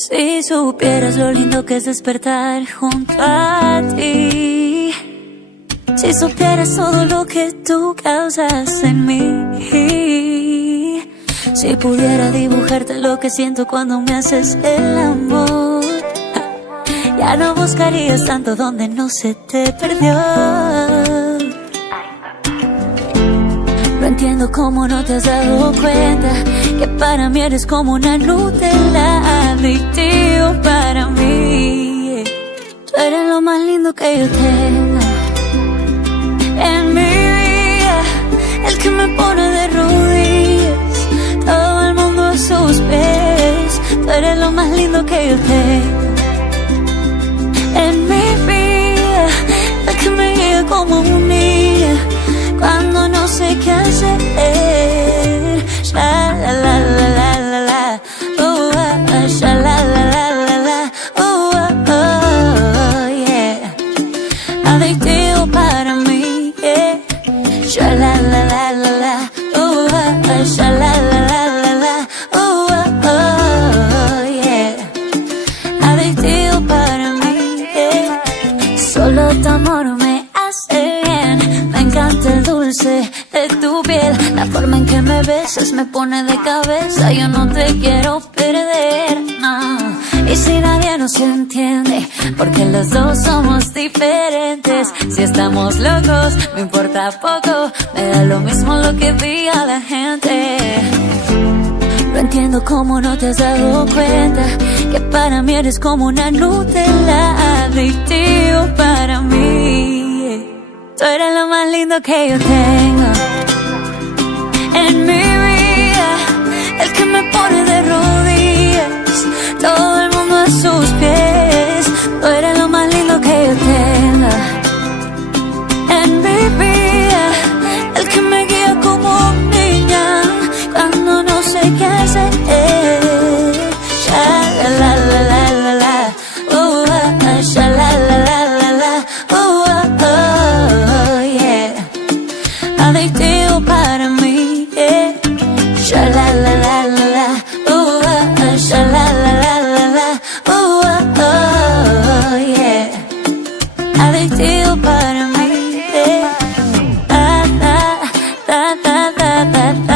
Si supieras lo lindo que es despertar junto a ti, si supieras todo lo que tú causas en mí, si pudiera dibujarte lo que siento cuando me haces el amor, ya no buscarías tanto donde no se te perdió. No entiendo cómo no te has dado cuenta que para mí eres como una Nutella, adictivo para mí. Tú eres lo más lindo que yo tengo en mi vida, el que me pone de rodillas, todo el mundo a sus pies. Tú eres lo más lindo que yo tengo en mi vida, el que me guía como un niño cuando no sé qué hacer. Sha la la la la la la, sha la la la la la, yeah. Adictivo para mí, yeah. Sha la la la la la, sha la la la la la, yeah. Adictivo para mí, yeah. Solo tu amor me hace bien, me encanta el dulce de tu piel, la forma en que me besas me pone de cabeza, yo no te quiero perder, no. Y si nadie nos entiende, porque los dos somos diferentes, si estamos locos, me importa poco, me da lo mismo lo que diga la gente. No entiendo cómo no te has dado cuenta que para mí eres como una Nutella, adictivo para mí. Tú eres lo más lindo que yo tengo en mi vida, el que me pone de rodillas, todo el mundo a sus pies. Tú eres lo más lindo que yo tengo en mi vida, el que me guía como niña cuando no sé qué hacer. Sha la la la la la la, sha la la la la la, yeah. Adictivo para mí, yeah. Sha la la la la la, sha la la la la la, yeah. Adictivo para mí, yeah. Da da da da da da.